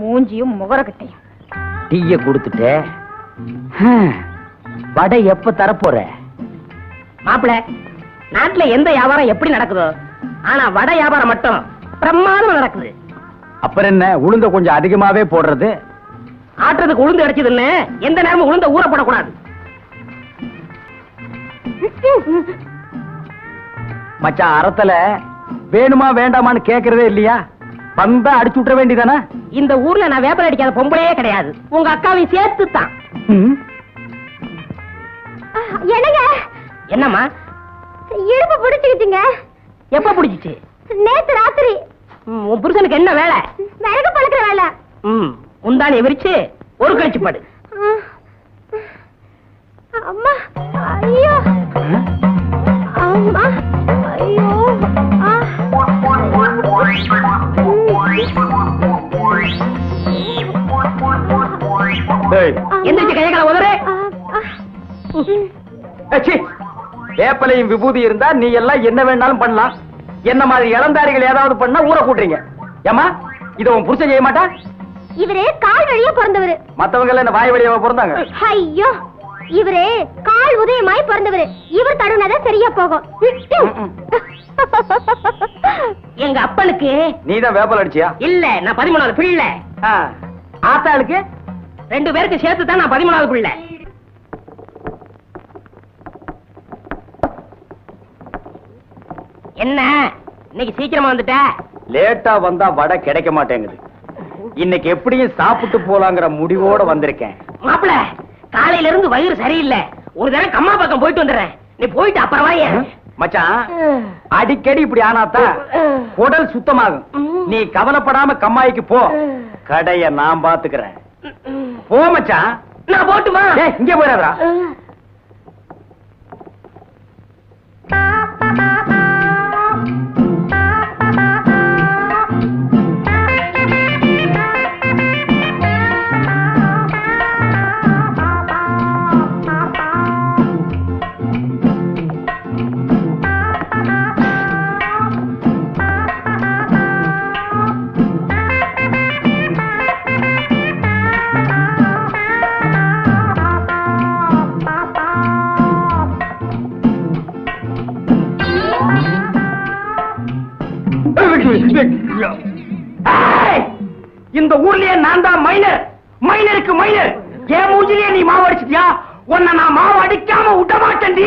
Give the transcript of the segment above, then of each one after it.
மூஞ்சியும் முகரக்கட்டையும். டீய கொடுத்துட்டே வடை எப்ப தரப்போற? மாப்பிள, நாட்டுல எந்த வியாபாரம் எப்படி நடக்குதோ, ஆனா வடை வியாபாரம் மட்டும் பிரமாதமா நடக்குது. அப்புறம் என்ன, உளுந்த கொஞ்சம் அதிகமாவே போடுறது. ஆட்டுறதுக்கு உளுந்து அடைச்சதுன்னு எந்த நேரமும் உளுந்த ஊற போடக்கூடாது. மச்சான், அறத்துல வேணுமா வேண்டாமான்னு கேக்குறதே இல்லையா? வந்தா அடிச்சு விட்டுற வேண்டியதானே? இந்த ஊர்ல நான் வேப்பல் அடிக்காத பொம்பளையே கிடையாது, உங்க அக்காவையும் சேர்த்து தான். என்னங்க? என்னம்மா? இடுப்பு பிடிச்சுக்கிட்டீங்க. எப்ப பிடிச்சிச்சு? நேத்து ராத்திரி. உன் புருஷனுக்கு என்ன வேலை? விறகு பழக்கிற வேலை. முந்தானி விரிச்சு ஒரு கழிச்சு படு. அம்மா, ஐயோ அம்மா, ஐயோ. எந்திரிச்சு கையகால உதறு. வேப்பலையும் விபூதி இருந்தா நீ எல்லாம் என்ன வேணாலும் பண்ணலாம். என்ன மாதிரி இளந்தாரிகள் ஏதாவது பண்ணா ஊற கூட்டுறீங்க. ஏமா, இத உன் புருஷன் செய்ய மாட்டா? இவரே கால் வழியா பிறந்தவரு. மத்தவங்க எல்லாம் என்ன வாய் வழியா பிறந்தாங்க? ஐயோ, இவரே கால் உதயமாய் பிறந்தவரு. இவர் தடுனதான் சரியா போகும். எங்க அப்பனுக்கு நீதான் வேப்பல் அடிச்சியா? இல்ல, நான் 13வது பிள்ளை. ஆத்தாளுக்கு 2 பேருக்கு சேர்த்து தான் நான் 13வது பிள்ளை. என்ன இன்னைக்கு சீக்கிரமா வந்துட்ட? லேட்டா வந்தா வடை கிடைக்க மாட்டேங்குது. இன்னைக்கு எப்படியும் சாப்பிட்டு போலாங்கிற முடிவோட வந்திருக்கேன். மாப்பிள, காலையில இருந்து வயிறு சரியில்லை. ஒரு தடவை கம்மா பக்கம் போயிட்டு வந்துடுறேன். நீ போயிட்டு அப்புறம் வாயே. மச்சான், அடிக்கடி இப்படி ஆனாத்தான் குடல் சுத்தமாகும். நீ கவலைப்படாம கம்மாய்க்கு போ, கடைய நான் பாத்துக்கிறேன். போ மச்சான். நான் போட்டுமா? இங்க போயிடாதா? இந்த ஊர்லயே நான் தான் மைனர். மைனருக்கு மைனர். ஏன் மூஞ்சிலேயே நீ மாவு அடிச்சிட்டியா? உன்னை நான் மாவு அடிக்காம விட மாட்டேன்டி.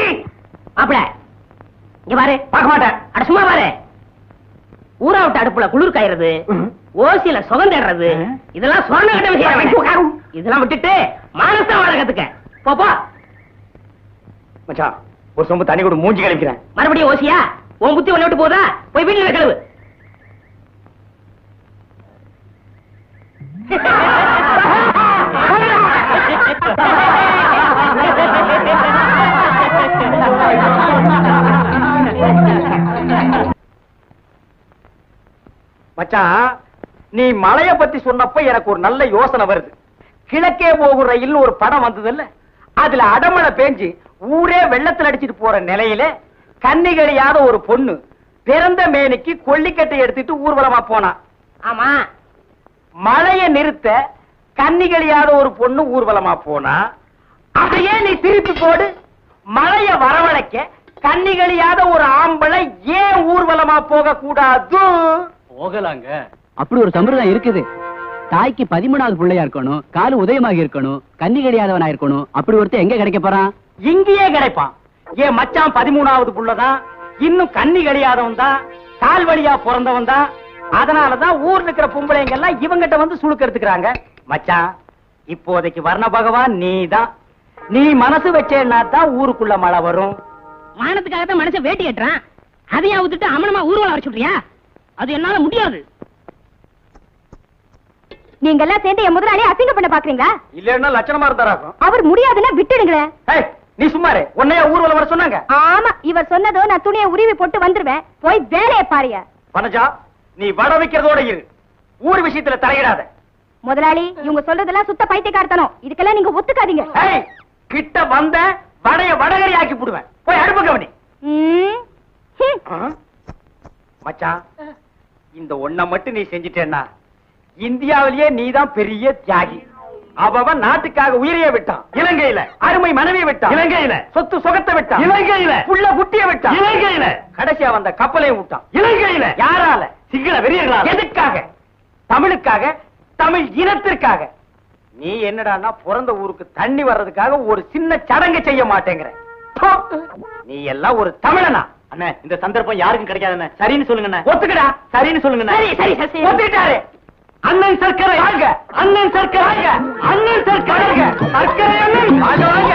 மாப்பிள, இங்க பாரு. பார்க்க மாட்டேன். அட சும்மா பாரு. ஊரா விட்டு அடுப்புல குளிர் காயறது, ஓசியில சுகம் தேடுறது, இதெல்லாம் சொர்ண கட்ட விஷயம். இதெல்லாம் விட்டுட்டு மானச வாழ கத்துக்க. போப்பா. மச்சான், ஒரு சொம்பு தண்ணி கூட மூஞ்சி கழிக்கிறேன். மறுபடியும் ஓசியா? உன் புத்தி ஒண்ணு விட்டு போதா? போய் வீட்டுல கழுவு. மச்சான், நீ மலைய பத்தி சொன்னப்ப எனக்கு ஒரு நல்ல யோசனை வருது. கிழக்கே போகும் ரயில் ஒரு படம் வந்தது. அதுல அடமழை பேஞ்சு ஊரே வெள்ளத்துல அடிச்சிட்டு போற நிலையில கன்னிகழியாத ஒரு பொண்ணு பிறந்த மேனிக்கு கொல்லிக்கட்டை எடுத்துட்டு ஊர்வலமா போனா. ஆமா, மழைய நிறுத்த கன்னிகழியாத ஒரு பொண்ணு ஊர்வலமா போனா. அதையே நீ திருப்பி போடு. மழைய வரவழைக்க கன்னிகழியாத ஒரு ஆம்பளை ஏன் ஊர்வலமா போக கூடாது? போகலாங்க. அப்படி ஒரு சம்பிரதாயம் இருக்குது. தாய்க்கு 13வது பிள்ளையா இருக்கணும், காலு உதயமாக இருக்கணும், கன்னி கிடையாதவனா இருக்கணும். அப்படி ஒருத்தர் எங்க கிடைக்க போறான்? இங்கேயே கிடைப்பான். ஏன் மச்சான் 13வது புள்ளதான், இன்னும் கன்னி கிடையாதவன் தான், கால் வழியா பிறந்தவன் தான். அதனாலதான் ஊர்ல இருக்கிற பொம்பளைங்க எல்லாம் இவங்கிட்ட வந்து சுழுக்க எடுத்துக்கிறாங்க. மச்சான், இப்போதைக்கு வர்ண பகவான் நீதான். நீ மனசு வச்சேன்னா தான் ஊருக்குள்ள மழை வரும். மானத்துக்காகத்தான் மனுஷன் வேட்டி கட்டுறான். அதையா விட்டுட்டு அமனமா ஊர்வலம் வர சொல்றியா? அது என்னால முடியாது. நீங்க எல்லாம் சேர்ந்து என் முதலாளி அசிங்க பண்ண பாக்குறீங்களா? இல்லன்னா லட்சணமா இருந்தாராக்கும். அவர் முடியாதுன்னா விட்டுடுங்களேன். நீ சும்மாரு. உன்னைய ஊர்வலம் வர சொன்னாங்க? ஆமா, இவர் சொன்னதோ நான் துணியை உருவி போட்டு வந்துருவேன். போய் வேலையை பாருங்க. பனஜா, நீ வட வைக்கிறதோட இரு. ஊர் விஷயத்துல தலையிடாத. முதலாளி, இவங்க சொல்றதெல்லாம் சுத்த பைத்தியக்காரத்தனம். இதுக்கெல்லாம் நீங்க ஒத்துக்காதீங்க. கிட்ட வந்த வடைய வடகரி ஆக்கி போடுவேன். போய் அடுப்பு கவனி. மச்சான், இந்த ஒண்ண மட்டும் நீ செஞ்சிட்டேன்னா இந்தியாவிலேயே நீதான் பெரிய தியாகி. அவன் நாட்டுக்காக உயிரையே விட்டான் இலங்கையில, அருமை மனைவியை விட்டான் இலங்கையில, சொத்து சுகத்தை விட்டான் இலங்கையில, புள்ள குட்டிய விட்டான் இலங்கையில, கடைசியா வந்த கப்பலையும் விட்டான் இலங்கையில. யாரால? சிங்கள வெறியர்களால. எதுக்காக? தமிழுக்காக, தமிழ் இனத்திற்காக. நீ என்னடான்னா பிறந்த ஊருக்கு தண்ணி வர்றதுக்காக ஒரு சின்ன சடங்கு செய்ய மாட்டேங்கிற. நீ எல்லாம் ஒரு தமிழனா? அண்ணே, இந்த சந்தர்ப்பம் யாருக்கும் கிடைக்காது. சரின்னு சொல்லுங்க. ஒத்துக்கடா. சரின்னு சொல்லுங்க. சரி சரி ஒத்துக்கிட்டாரு. அண்ணன் சர்க்கரை வாங்க, அண்ணன் சர்க்கரை வாங்க, அண்ணன் சர்க்கரை வாங்க, சர்க்கரை அண்ணன் வாங்க வாங்க.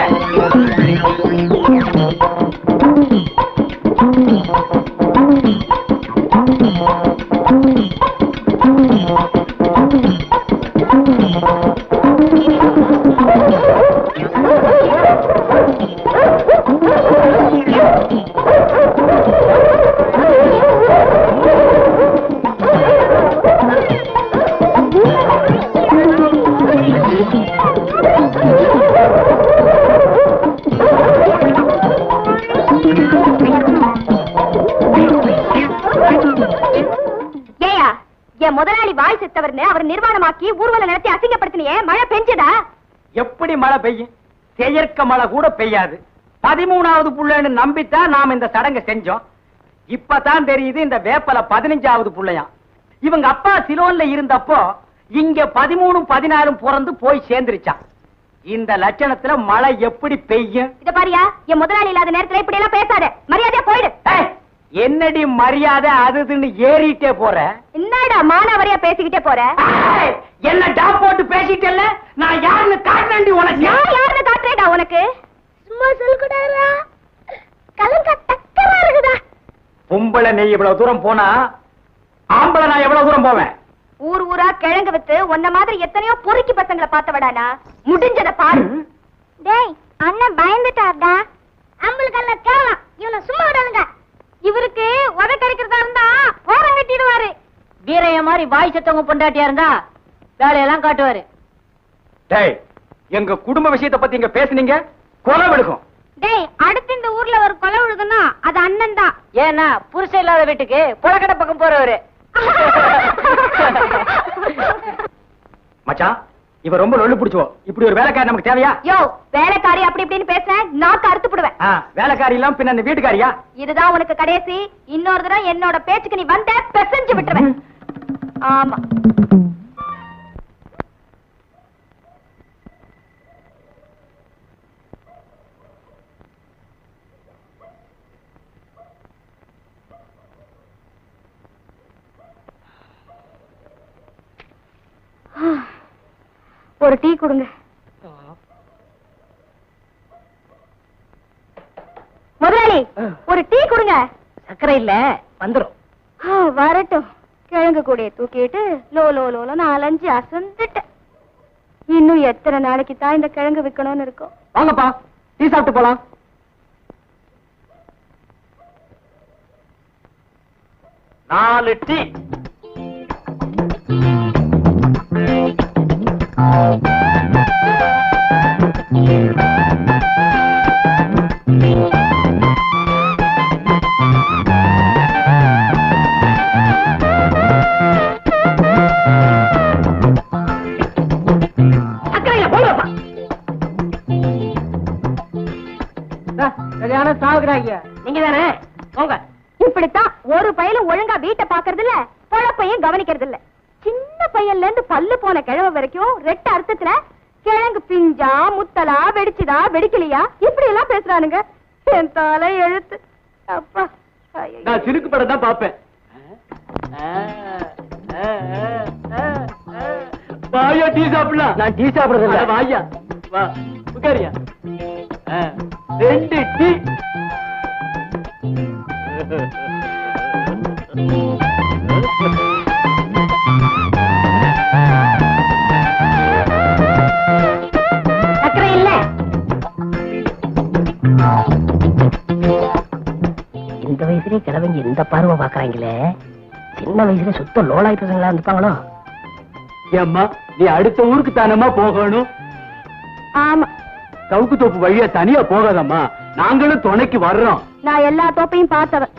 முதலாளி வாய் செத்தவர்னு அவர் நிர்வாணமாக்கி ஊர்வலம் நடத்தி அசிங்கப்படுத்தினியே, மழை பெஞ்சதா? எப்படி மழை பெய்யும்? செயற்க மழை கூட பெய்யாது. 13வது புள்ளைன்னு நம்பித்தான் நாம இந்த சடங்கை செஞ்சோம். இப்பதான் தெரியுது இந்த வேப்பல 15வது புள்ளையா. இவங்க அப்பா சிலோன்ல இருந்தப்போ இங்க 13 14 பிறந்து போய் சேர்ந்துருச்சான். இந்த லட்சணத்துல மழை எப்படி பெய்யும்? இத பாரியா, என் முதலாளி இல்லாத நேரத்துல இப்படி எல்லாம் பேசாத, மரியாதையா போயிடு. என்னடி மரியாதை அதுன்னு ஏறிட்டே போற? என்னடா மானாவரியா பேசிக்கிட்டே போற? என்ன டாப் போட்டு பேசிட்டேல்ல, நான் யாருன்னு காட்டுறேன்டி உனக்கு. நான் யாருன்னு காட்டுறேடா உனக்கு? சும்மா சொல்லுடா, கலங்க டக்கரா இருக்குடா. பொம்பளை நீ இவ்வளவு தூரம் போனா ஆம்பளை நான் எவ்வளவு தூரம் போவேன்? ஊர் ஊரா கிழங்கு வித்து உன்ன மாதிரி எத்தனையோ பொறுக்கி பசங்களை பார்த்தவடானா, முடிஞ்சத பாரு. டேய், அண்ணன் பயந்துட்டாடா. அம்பளுக்கெல்லாம் கேவலம், இவனை சும்மா விடாதுங்க. இவருக்கு உதை கிடைக்கிறதா இருந்தா ஓரம் கட்டிடுவாரு. வீரைய மாதிரி வாய் செத்தவங்க பொண்டாட்டியா இருந்தா வேலையெல்லாம் காட்டுவாரு. டேய், எங்க குடும்ப விஷயத்தை பத்தி இங்க பேசுனீங்க, கொலை விழுகும். டேய், அடுத்து இந்த ஊர்ல ஒரு கொலை விழுகுன்னா அது அண்ணன் தான். ஏன்னா புருஷன் இல்லாத வீட்டுக்கு புலக்கடை பக்கம் போறவரு. மச்சான், இவ ரொம்ப லொள்ளு பிடிச்சோ. இப்படி ஒரு வேலைக்காரி நமக்கு தேவையா? யோ, வேலைக்காரி அப்படி இப்படின்னு பேசுறேன், நாக்கு அறுத்து போடுவேன். வேலைக்காரி எல்லாம் பின்ன அந்த வீட்டுக்காரியா? இதுதான் உனக்கு கடைசி. இன்னொரு தடவை என்னோட பேச்சுக்கு நீ வந்த பெசஞ்சு விட்டுருவேன். ஆமா. ஒரு டீ கொடுங்க. முதலாளி, ஒரு டீ கொடுங்க. சக்கரை இல்ல, வந்துரும். வரட்டும். கிழங்கு கூடைய தூக்கிட்டு லோ லோ லோல 4-5 அசந்துட்டேன். இன்னும் எத்தனை நாளைக்கு தான் இந்த கிழங்கு விக்கணும்னு இருக்கும். வாங்கப்பா, டீ சாப்பிட்டு போலாம். நாலு டீ. நீங்க தானே போங்க. இப்படித்தான் ஒரு பையன் ஒழுங்கா வீட்டை பாக்குறது இல்ல, பொழப்பையும் கவனிக்கிறது இல்ல. சின்ன பையன்ல இருந்து பல்லு போன கிழவ வரைக்கும் ரெட்ட அர்த்தத்துல கிழங்கு பிஞ்சா முத்தலா வெடிச்சுதா வெடிக்கலையா இப்படி எல்லாம் பேசுறானுங்க. என் தலை எழுத்து. அப்பா, நான் சிறுக்கு படம் தான் பாப்பேன். வாயா டீ சாப்பிடலாம். நான் டீ சாப்பிடுறது இல்ல. வாயா வா உட்காரியா. 2 டீ. சக்கரை இல்ல. இந்த வயசுலயே கிழவங்க இந்த பார்வை பாக்குறாங்களே, சின்ன வயசுல சுத்த லோலாய் பசங்களா இருந்துப்பாங்களோ. ஏம்மா, நீ அடுத்த ஊருக்கு தானமா போகணும். ஆமா, சவுக்கு தோப்பு வழியா தனியா போகாதம்மா, நாங்களும் துணைக்கு வர்றோம். நான் எல்லா தோப்பையும் பார்த்தவன்.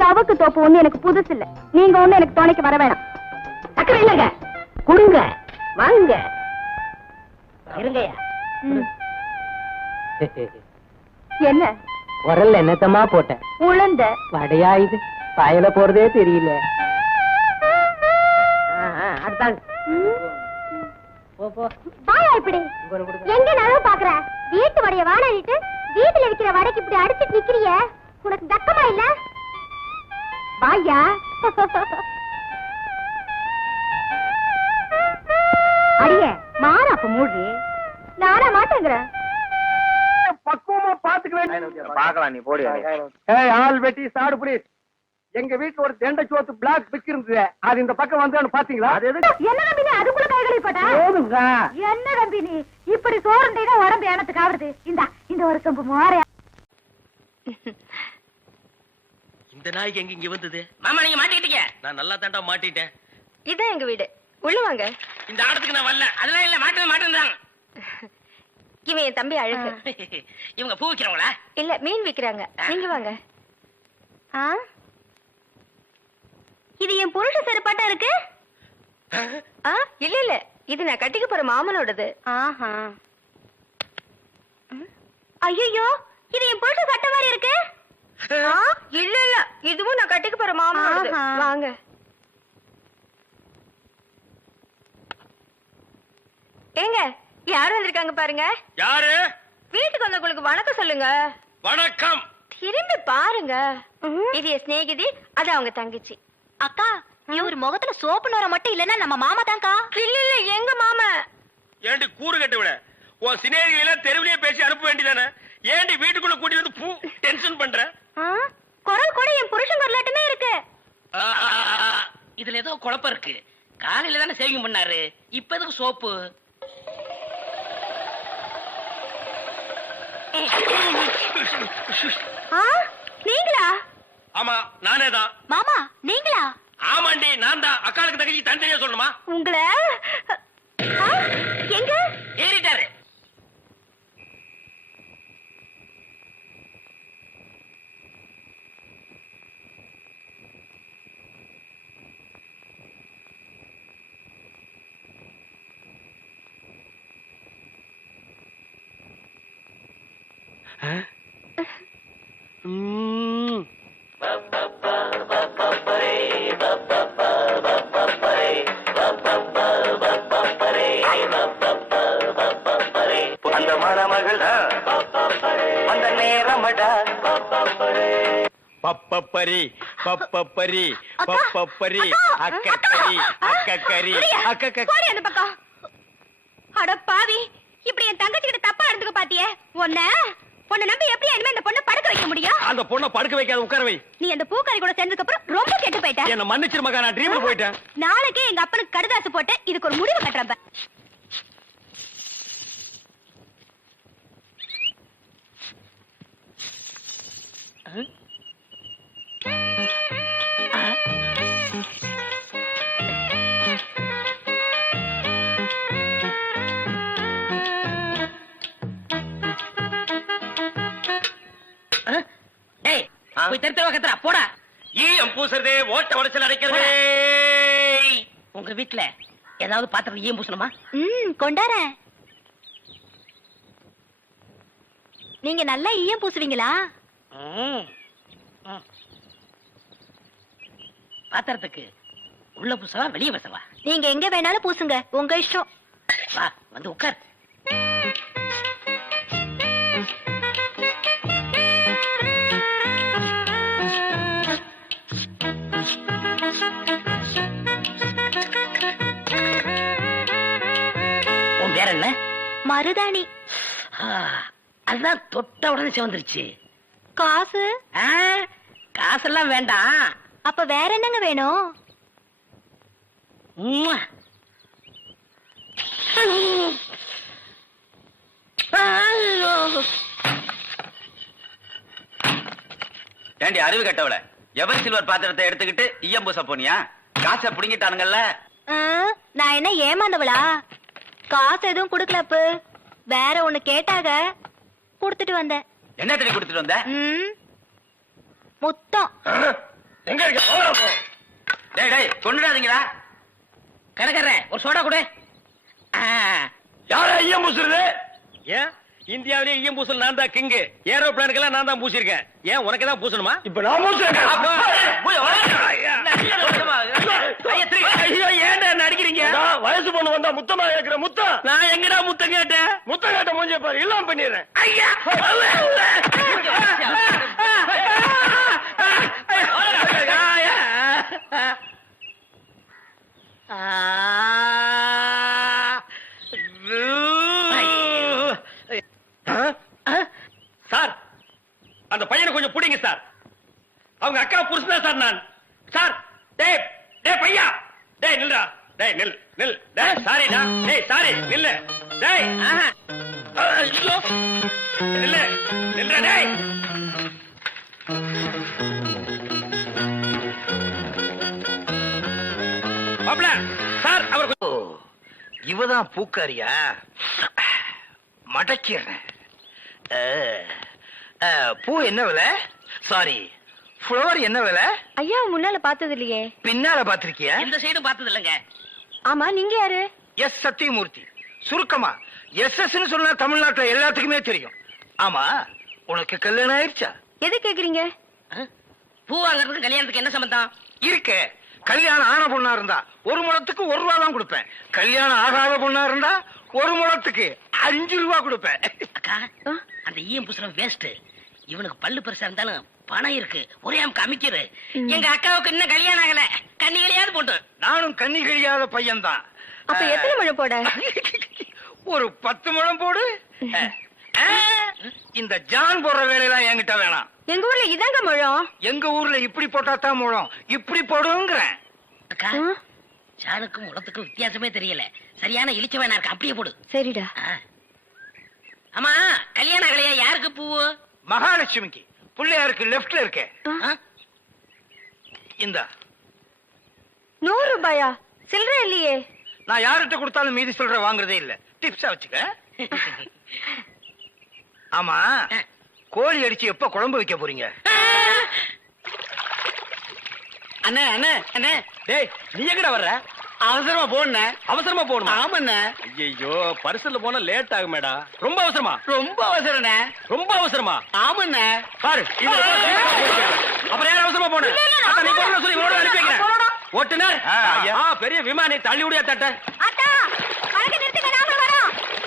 சவுக்கு தோப்பு ஒண்ணு எனக்கு புதுசு இல்ல. நீங்க ஒண்ணு எனக்கு துணைக்கு வர வேணாம். சக்கரை இல்லங்க. கொடுங்க வாங்க இருங்கய்யா. என்ன உரல்ல என்னத்தமா போட்டேன்? உளுந்த வடையா இது? பாயல போறதே தெரியல. அடுத்தாங்க. பாயா இப்படி எங்க நழுவு பாக்குற? வீட்டு வடைய வாடாடிட்டு வீட்டுல இருக்கிற வடைக்கு இப்படி அடிச்சிட்டு நிக்கிறிய, உனக்கு தக்கமா இல்ல? பாயா அடியே மாற அப்ப மூடி நானா மாட்டேங்கிறேன். பக்குவமா பாத்துக்க பாக்கலாம், நீ போடி. ஆள் வெட்டி சாடு புடி. எங்க வீட்டுல ஒரு தெண்டை சோத்து பிளாக் பிக் இருந்தது, அது இந்த பக்கம் வந்து பாத்தீங்களா? அது எதுக்கு? என்ன தம்பி நீ அதுக்குள்ள கைகளை போட்டா? போதுங்க. என்ன தம்பி நீ இப்படி சோறுண்டா உடம்பு எனத்துக்கு ஆவறது? இந்த ஒரு சொம்பு மோரையா. இந்த நாய்க்கு எங்க இங்க வந்தது? மாமா நீங்க மாட்டிக்கிட்டீங்க. நான் நல்லா தாண்டா மாட்டிட்டேன். இதான் எங்க வீடு, உள்ள வாங்க. இந்த ஆடத்துக்கு நான் வரல. அதெல்லாம் இல்ல, மாட்டேன். இவன் என் தம்பி அழகு. இவங்க பூ விக்கிறவங்களா? இல்ல மீன் விக்கிறாங்க. நீங்க வாங்க. இது என் புருஷ செருப்பாட்டா இருக்கு. இல்ல இல்ல, இது நான் கட்டிக்க போற மாமனோடது. ஐயோ, இது என் புருஷ சட்டை மாதிரி இருக்கு. இல்ல இல்ல, இதுவும் நான் கட்டிக்க போற மாமனோடது. வாங்க. ஏங்க யாரும் வந்திருக்காங்க பாருங்க. யாரு? வீட்டுக்கு வந்தவங்களுக்கு வணக்கம் சொல்லுங்க. வணக்கம். திரும்பி பாருங்க. இது என் சிநேகிதி, அது அவங்க தங்கச்சி. அக்கா, இவர் முகத்துல சோப்பு நோர மட்டும் இல்லன்னா நம்ம மாமா தான்க்கா. இல்ல இல்ல, எங்க மாமா. ஏண்டி கூறு கட்டு விட? உன் சினேரியில தெருவிலேயே பேசி அனுப்ப வேண்டியதானே? ஏண்டி வீட்டுக்குள்ள கூட்டி வந்து பூ டென்ஷன் பண்ற? குரல் கூட என் புருஷன் குரலாட்டமே இருக்கு. இதுல ஏதோ குழப்பம் இருக்கு. காலையில தானே சேவிங் பண்ணாரு, இப்ப எதுக்கு சோப்பு? நீங்களா? ஆமா, நானே தான். மாமா நீங்களா? ஆமாண்டி, நான் தான். அக்காளுக்கு தங்கச்சி தனித்தனியா சொல்லணுமா? உங்களை எங்க ஏறிட்டாரு. அந்த மணமகள் அந்த நேரமடா. பப்பப்பரி பப்பப்பரி பப்பப்பரி அக்கக்கரி அக்கக்கரி போடி அந்த பக்கம். அட பாவி, இப்படி என் தங்கச்சி கிட்ட தப்பா நடந்துக்க பாத்தியே. உன்னை நம்பி எப்படி இனிமே அந்த பொண்ணை படுக்க வைக்க முடியும்? அந்த பொண்ணை படுக்க வைக்காத, உட்கார வை. நீ அந்த பூக்காரி கூட சேர்ந்ததுக்கு அப்புறம் ரொம்ப கெட்டு போயிட்ட. என்ன மன்னிச்சிரு மகா, நான் ட்ரீம்ல போயிட்டேன். நாளைக்கே எங்க அப்பனுக்கு கடுதாசு போட்டு இதுக்கு ஒரு முடிவு கட்டுறப்ப. போய் தெருத்தவ கத்துறா போடா. ஈயம் பூசுறதே, ஓட்ட உடைச்சல் அடைக்கிறதே. உங்க வீட்டுல ஏதாவது பாத்திரம் ஈயம் பூசணுமா? கொண்டாரேன். நீங்க நல்லா ஈயம் பூசுவீங்களா? பாத்திரத்துக்கு உள்ள பூசவா வெளியே பூசவா? நீங்க எங்க வேணாலும் பூசுங்க, உங்க இஷ்டம். வா வந்து உட்கார். உன் பேர் என்ன? மருதாணி. அதுதான் தொட்ட உடனே சிவந்துருச்சு. காசு? காசெல்லாம் வேண்டாம். அப்ப வேற என்னங்க வேணும்? ஏண்டி அறிவு கட்டவள, எவர் சில்வர் பாத்திரத்தை எடுத்துக்கிட்டு ஈயம் பூச போனியா? காசை புடுங்கிட்டானுங்கல்ல. நான் என்ன ஏமாந்தவளா? காசு எதுவும் குடுக்கலப்பு, வேற ஒண்ணு கேட்டாக குடுத்துட்டு வந்தேன். என்ன தண்ணி குடுத்துட்டு வந்த? முத்தம். எங்க இருக்கு? டேய் டேய், கொன்னுடாதீங்கடா. கடைக்காரன் ஒரு சோடா கொடு. யார ஐயம் பூசுறது? ஏன் இந்தியாவிலேயே ஐயம் பூசல் நான் தான் கிங்கு. ஏரோப்ளானுக்கெல்லாம் நான் தான் பூசிருக்கேன். ஏன் உனக்கு தான் பூசணுமா? இப்ப நான் பூசுறேன். ஏன்டா நடிக்கிறீங்க? வயசு பொண்ணு வந்தா முத்தமா கேக்குற முத்தம். நான் எங்கடா முத்தம் கேட்டேன்? முத்தம் கேட்ட மூஞ்சிய பாரு, எல்லாம் பண்ணிடுறேன். ஐயா சார், அந்த பையனை கொஞ்சம் புடிங்க சார். அவங்க அக்கா புருஷனா சார் நான். சார், டேய் டேய் பையா, டேய் நில்றா, டேய் நில் நில், டேய் சாரிடா, டேய் சாரி நில்லு, டேய் ஐயோ நில்லு நில்றா டேய். மாப்ள சார், அவர் இவதான் பூக்காரியா? மடக்கிறேன். பூ என்ன விலை? சாரி, ஃப்ளவர் என்ன விலை? ஐயா முன்னால பார்த்தது இல்லையே. பின்னால பாத்திருக்கியா? இந்த சைடும் பார்த்தது இல்லைங்க. ஆமா, நீங்க யாரு? எஸ் சத்தியமூர்த்தி. சுருக்கமா எஸ்எஸ்ன்னு சொன்னா தமிழ்நாட்டுல எல்லாத்துக்குமே தெரியும். ஆமா, உனக்கு கல்யாணம் ஆயிடுச்சா? எது கேக்குறீங்க? பூ வாங்குறதுக்கு கல்யாணத்துக்கு என்ன சம்பந்தம்? இருக்கு. கல்யாணம் ஆன பொண்ணா இருந்தா 1 முழத்துக்கு 1 ரூபா தான் கொடுப்பேன். கல்யாணம் ஆகாத பொண்ணா இருந்தா 1 முழத்துக்கு 5 ரூபா கொடுப்பேன். அக்கா, அந்த ஈயம் புசுரம் வேஸ்ட். இவனுக்கு பல்லு பெருசா இருந்தாலும் பணம் இருக்கு, ஒரே அமைக்கிற. எங்க அக்காவுக்கு இன்னும் கல்யாணம் ஆகல, கண்ணிகளையாவது போட்டு. நானும் கண்ணி கழியாத பையன் தான். அப்ப எத்தனை முழம் போட? ஒரு 10 முழம் போடு. இந்த ஜான் போடுற வேலையெல்லாம் என்கிட்ட வேணாம். எங்க ஊர்ல இதாங்க முழம். எங்க ஊர்ல இப்படி போட்டா தான் முழம். இப்படி போடுங்கிறேன். அக்கா, ஜானுக்கும் முளத்துக்கும் வித்தியாசமே தெரியல. சரியான இழிச்ச வேணா இருக்கு, அப்படியே போடு. சரிடா. ஆமா, கல்யாணம் ஆகலையா? யாருக்கு பூவு? மகாலட்சுமிக்கு. பிள்ளையாருக்கு லெப்ட்ல இருக்கே. இந்த 100 ரூபாயா? சில்லறை இல்லையே. நான் யார்கிட்ட கொடுத்தாலும் மீதி சொல்ற வாங்குறதே இல்ல. டிப்ஸா வச்சுக்க. ஆமா, கோழி அடிச்சு எப்ப குழம்பு வைக்க போறீங்க? அண்ணே அண்ணே அண்ணே, டேய் நீ எங்கடா வர்ற? அவசரமா போன. அவசரமா போகணுமா? ஆமாண்ணே. ஐயோ பரிசல்ல போனா லேட் ஆகுமேடா. ரொம்ப அவசரமா? ரொம்ப அவசரண்ணே. ரொம்ப அவசரமா? ஆமாண்ணே. பாரு அப்புறம் யார் அவசரமா போன? நீ போன சொல்லி இவரோட அனுப்பி வைக்கிறேன். ஓட்டுனர் பெரிய விமானி தள்ளி விடியா தட்ட.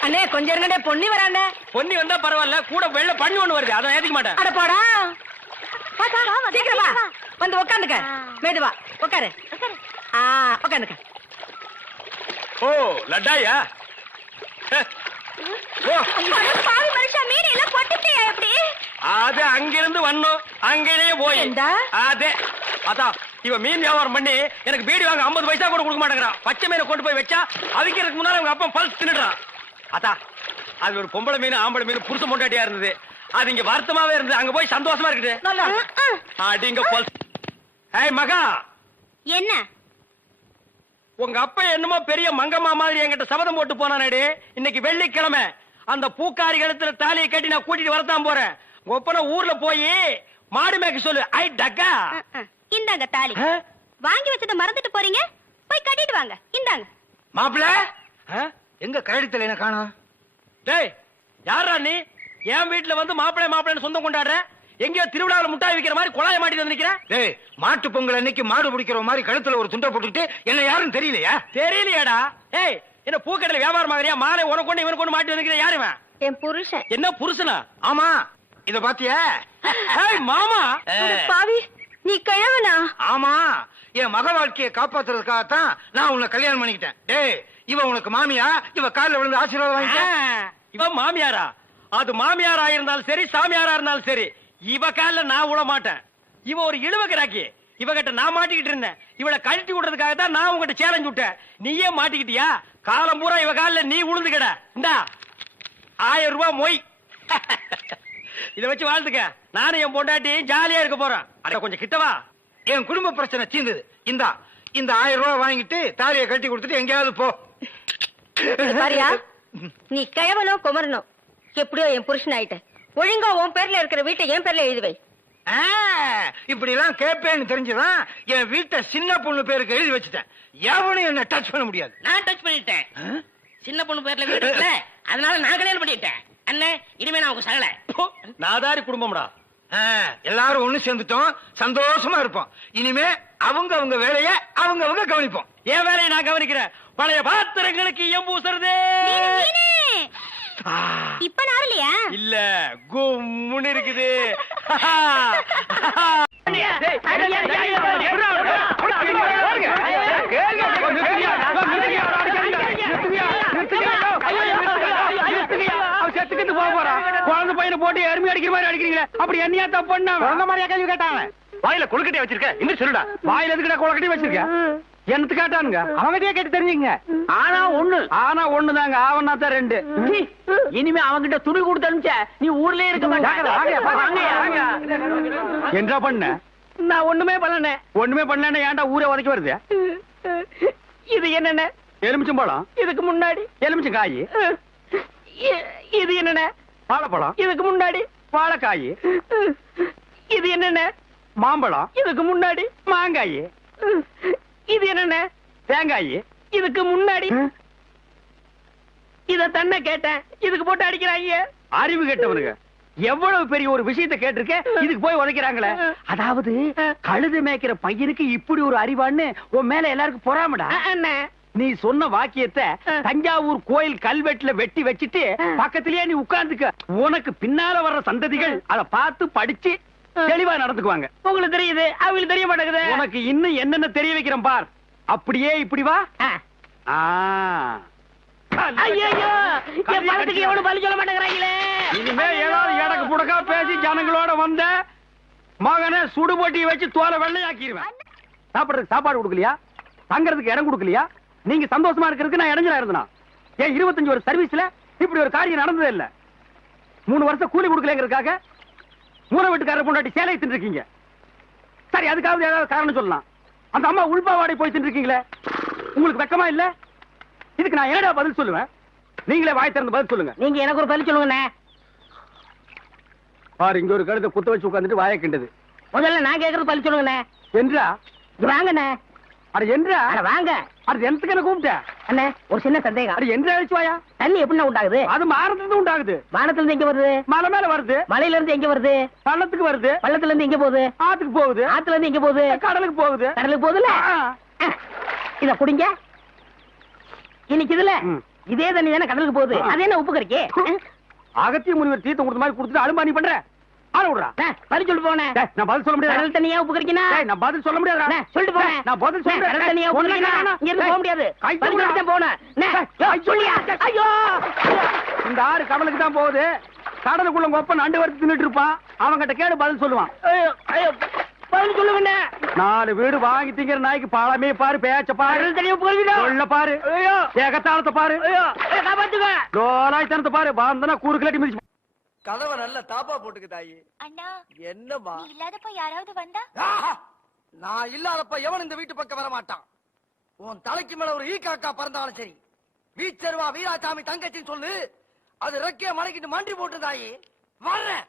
அண்ணே கொஞ்சம் இருங்கடே, பொன்னி வரானே. பொன்னி வந்தா பரவாயில்ல, கூட வெள்ள பண்ணி ஒண்ணு வருது, அதை ஏத்துக்க மாட்டேன். அட போடா, சீக்கிரம் வா, வந்து உட்காந்துக்க. மெதுவா உட்காரு. உட்காந்துக்க. ஓ லட்டாயா? பாவி மனுஷா, மீன் எல்லாம் கொட்டிட்டியா? எப்படி அது அங்கிருந்து வந்தோம், அங்கேயே போய் அதே அதான் இவன் மீன் வியாபாரம் பண்ணி எனக்கு பீடி வாங்க 50 பைசா கூட கொடுக்க மாட்டேங்கிறான். பச்சை மீனை கொண்டு போய் வச்சா அவிக்கிறதுக்கு முன்னால அவங்க அப்பா பல்ஸ் தின்னுடுறான். அதான் அது ஒரு பொம்பளை மீன் ஆம்பளை மீன் புருஷ மொண்டாட்டியா இருந்தது. அது இங்க வருத்தமாவே இருந்தது. அங்க போய் சந்தோஷமா இருக்குது. அடிங்க பல்ஸ். ஏய் மகா, என்ன? உங்க அப்பா என்னமோ பெரிய மங்கம்மா மாதிரி என்கிட்ட சபதம் போட்டு போனானே. இன்னைக்கு வெள்ளிக்கிழமை அந்த பூக்காரி கழுத்துல தாலியை கட்டி நான் கூட்டிட்டு வரத்தான் போறேன். உங்க ஒப்பனை ஊர்ல போய் மாடு மேய்க்க சொல்லு. ஐ டக்கா, இந்தாங்க தாலி. வாங்கி வச்சத மறந்துட்டு போறீங்க, போய் கட்டிட்டு வாங்க. இந்தாங்க. மாப்பிள எங்க கரடித்தல என்ன காணோம்? டேய் யாரா நீ? என் வீட்டுல வந்து மாப்பிள்ளை மாப்பிள்ளைன்னு சொந்தம் கொண்டாடுற? எங்கேயோ திருவிழாவில் முட்டாய் விக்கிற மாதிரி குழாய மாட்டிட்டு வந்திருக்கிறேன். டேய், மாட்டு பொங்கல் அன்னைக்கு மாடு பிடிக்கிற மாதிரி கழுத்துல ஒரு துண்டை போட்டுக்கிட்டு என்ன யாரும் தெரியலையா? தெரியலையாடா? ஏய், என்ன பூக்கடையில வியாபாரம் ஆகறியா? மாலை உனக்கு கொண்டு இவனுக்கு கொண்டு மாட்டி வந்திருக்கிற யாருவன்? என் புருஷன். என்ன புருஷனா? ஆமா, இத பாத்தியா? ஏய் மாமா, பாவி நீ கிழவனா? ஆமா, என் மக வாழ்க்கையை காப்பாத்துறதுக்காகத்தான் நான் உன்னை கல்யாணம் பண்ணிக்கிட்டேன். டேய், இவ உனக்கு மாமியா? இவ காலில் விழுந்து ஆசீர்வாதம் வாங்கிக்க. இவ மாமியாரா? அது மாமியாரா இருந்தாலும் சரி, சாமியாரா இருந்தாலும் சரி, இவ கால நான் விட மாட்டேன். இவ ஒரு இழுவகிறாக்கி. இவகிட்ட நான் மாட்டிக்கிட்டு இருந்தேன். இவளை கழட்டி விடுறதுக்காக தான் நான் உங்ககிட்ட சேலஞ்ச் விட்டேன். நீயே மாட்டிக்கிட்டியா? காலம் பூரா இவ கால நீ உளுந்து கிட. இந்தா 1000 ரூபாய் மொய். இத வச்சு வாழ்ந்துக்க. நானும் என் பொண்டாட்டி ஜாலியா இருக்க போறேன். அட கொஞ்சம் கிட்டவா. என் குடும்ப பிரச்சனை தீர்ந்தது. இந்த 1000 ரூபாய் வாங்கிட்டு தாலியை கட்டி கொடுத்துட்டு எங்கேயாவது போ. பாரியா, நீ கிழவனோ குமரனோ எப்படியோ என் புருஷன் ஆயிட்ட. ஒழுங்கா உன் பேர்ல இருக்கிற வீட்டை என் பேர்ல எழுதி வை. இப்படி எல்லாம் கேட்பேன்னு தெரிஞ்சுதான் என் வீட்டை சின்ன பொண்ணு பேருக்கு எழுதி வச்சுட்டேன். எவனும் என்ன டச் பண்ண முடியாது. நான் டச் பண்ணிட்டேன். சின்ன பொண்ணு பேர்ல வீடு இருக்குல்ல, அதனால நான் கல்யாணம் பண்ணிட்டேன். அண்ணே, இனிமே நான் உங்க சகல. நாதாரி குடும்பம்டா. எல்லாரும் ஒண்ணு சேர்ந்துட்டோம், சந்தோஷமா இருப்போம். இனிமே அவங்க வேலைய அவங்க கவனிப்போம். என் வேலையை நான் கவனிக்கிறேன். பழைய பாத்திரங்களுக்கு எம்பூசுறது இப்ப நாரலையா? இல்ல, கும்முன்னு இருக்குது. குழந்தை பையனை போட்டு எருமை அடிக்கிற மாதிரி அடிக்கிறீங்களே, அப்படி என்னையா தப்பு பண்ண? குழந்தை மாதிரியா கேள்வி கேட்டாங்க. வாயில கொழுக்கட்டை வச்சிருக்க, இன்னும் சொல்லுடா. வாயில எதுக்குடா கொழுக்கட்டை வச்சிருக்க? என்னத்து கேட்டானுங்க? அவங்கிட்டயே கேட்டு தெரிஞ்சுங்க. ஆனா ஒண்ணுதாங்க, ஆவனா தான் 2. இனிமே அவங்கிட்ட துணி கொடுத்து அனுப்பிச்ச நீ ஊர்லயே இருக்க மாட்டாங்க. என்ன பண்ண? நான் ஒண்ணுமே பண்ணல. ஒண்ணுமே பண்ணல. ஏன்டா ஊரே உதைக்க வருது? இது என்னென்ன? எலுமிச்சம்பழம். இதுக்கு முன்னாடி எலுமிச்சங்காய். இது என்னென்ன? வாழைப்பழம். இதுக்கு முன்னாடி வாழைக்காய். இது என்னென்ன? மாம்பழம். இதுக்கு முன்னாடி மாங்காய். இது என்னென்ன? தேங்காய். இதுக்கு முன்னாடி இத தன்ன கேட்டேன், இதுக்கு போட்டு அடிக்கிறாங்க. அறிவு கேட்டவனுங்க எவ்வளவு பெரிய ஒரு விஷயத்தை கேட்டிருக்க, இதுக்கு போய் உதைக்கிறாங்களே. அதாவது கழுது மேய்க்கிற பையனுக்கு இப்படி ஒரு அறிவான்னு உன் மேல எல்லாருக்கும் பொறாமடா. அண்ணே, நீ சொன்ன வாக்கியத்தை தஞ்சாவூர் கோயில் கல்வெட்டுல வெட்டி வச்சிட்டு பக்கத்திலேயே நீ உட்கார்ந்துக்க. உனக்கு பின்னால வர்ற சந்ததிகள் அதை பார்த்து படிச்சு தெளிவா நடந்துக்குவாங்க. உங்களுக்கு தெரியுது, அவங்களுக்கு தெரிய மாட்டேங்குது. உனக்கு இன்னும் என்னென்ன தெரிய வைக்கிறேன் பார். அப்படியே இப்படி வா. ஐயோ, என் பணத்துக்கு எவ்வளவு பலி சொல்ல மாட்டேங்கிறாங்களே. இனிமே ஏதாவது எடக்கு புடக்கா பேசி ஜனங்களோட வந்த மகனை சுடுபொட்டி வச்சு தோலை வெள்ளையாக்கிடுவேன். சாப்பிடுறதுக்கு சாப்பாடு கொடுக்கலையா? தங்கறதுக்கு இடம் கொடுக்கலையா? நீங்க சந்தோஷமா இருக்கிறதுக்கு நான் இடைஞ்சலா இருந்தனா? ஏன் 25 வருஷ சர்வீஸ்ல இப்படி ஒரு காரியம் நடந்ததே இல்ல. 3 வருஷம் கூலி கொடுக்கலங்கிறதுக்காக மூணு வீட்டுக்காரர் பொண்டாட்டி சேலை தின்னுருக்கீங்க. சரி, அதுக்காவது ஏதாவது காரணம் சொல்லலாம். அந்த அம்மா உள்பாவாடை போய் தின்னுருக்கீங்களே, உங்களுக்கு வெக்கமா இல்ல? இதுக்கு நான் என்னடா பதில் சொல்லுவேன்? நீங்களே வாய் திறந்து பதில் சொல்லுங்க. நீங்க எனக்கு ஒரு பதில் சொல்லுங்க. பாரு, இங்க ஒரு கழுதை குத்த வச்சு உட்கார்ந்துட்டு வாயை கிண்டது. முதல்ல நான் கேக்குறது பதில் சொல்லுங்க. என்றா? வாங்கண்ணே. அட என்றா? அட வாங்க. அது எனக்கு என்ன கூப்பிட்ட? அண்ணே, ஒரு சின்ன சந்தேகம். அட என்றா அழிச்சு வாயா? தண்ணி எப்படின்னா உண்டாகுது? அது மாறதுக்கு உண்டாகுது. வானத்துல இருந்து எங்க வருது? மலை மேல வருது. மலையில இருந்து எங்க வருது? பள்ளத்துக்கு வருது. பள்ளத்துல இருந்து எங்க போகுது? ஆத்துக்கு போகுது. ஆத்துல இருந்து எங்க போகுது? கடலுக்கு போகுது. கடலுக்கு போகுதுல. இத குடிங்க. இன்னைக்கு இதுல இதே தண்ணி தானே கடலுக்கு போகுது. அது என்ன உப்பு கறிக்கு? அகத்திய முனிவர் தீர்த்தம் கொடுத்த மாதிரி கொடுத்துட்டு அலும்பானி பண்ற. ஆள விடுறா. பதில் சொல்லிட்டு போனே. நான் பதில் சொல்ல முடியாது. கடல் தண்ணியா உப்பு கறிக்கினா? நான் பதில் சொல்ல முடியாது. சொல்லிட்டு போனேன். நான் பதில் சொல்றேன். கடல் தண்ணியா உப்பு கறிக்கினா? இங்க இருந்து போக முடியாது. பதில் சொல்லிட்டு போனேன். சொல்லியா? ஐயோ, இந்த ஆறு கடலுக்கு தான் போகுது. கடலுக்குள்ள கொப்ப நண்டு வறுத்து தின்னுட்டு இருப்பான். அவங்கிட்ட கேடு பதில் சொல்லுவான். ஐயோ, பதில் சொல்லுங்க. 4 வீடு வாங்கி திங்கிற நாய்க்கு பாலமே பாரு, பேச்ச பாரு, சொல்ல பாரு, ஏகத்தாளத்தை பாரு, லோலாய்த்தனத்தை பாரு, பாந்தனா கூறு கிளட்டி மிதிச்சு. கதவை நல்ல தாப்பா போட்டுக்கு தாயி. அண்ணா, என்னம்மா? நீ இல்லாதப்ப யாராவது வந்தா? நான் இல்லாதப்ப எவன் இந்த வீட்டு பக்கம் வர மாட்டான். உன் தலைக்கு மேல ஒரு ஈ காக்கா பறந்தாலும் சரி, வீச்சருவா வீராசாமி தங்கச்சின்னு சொல்லு, அது ரெக்கைய மலைக்கிட்டு மண்டி போட்டு தாயி வர்றேன்.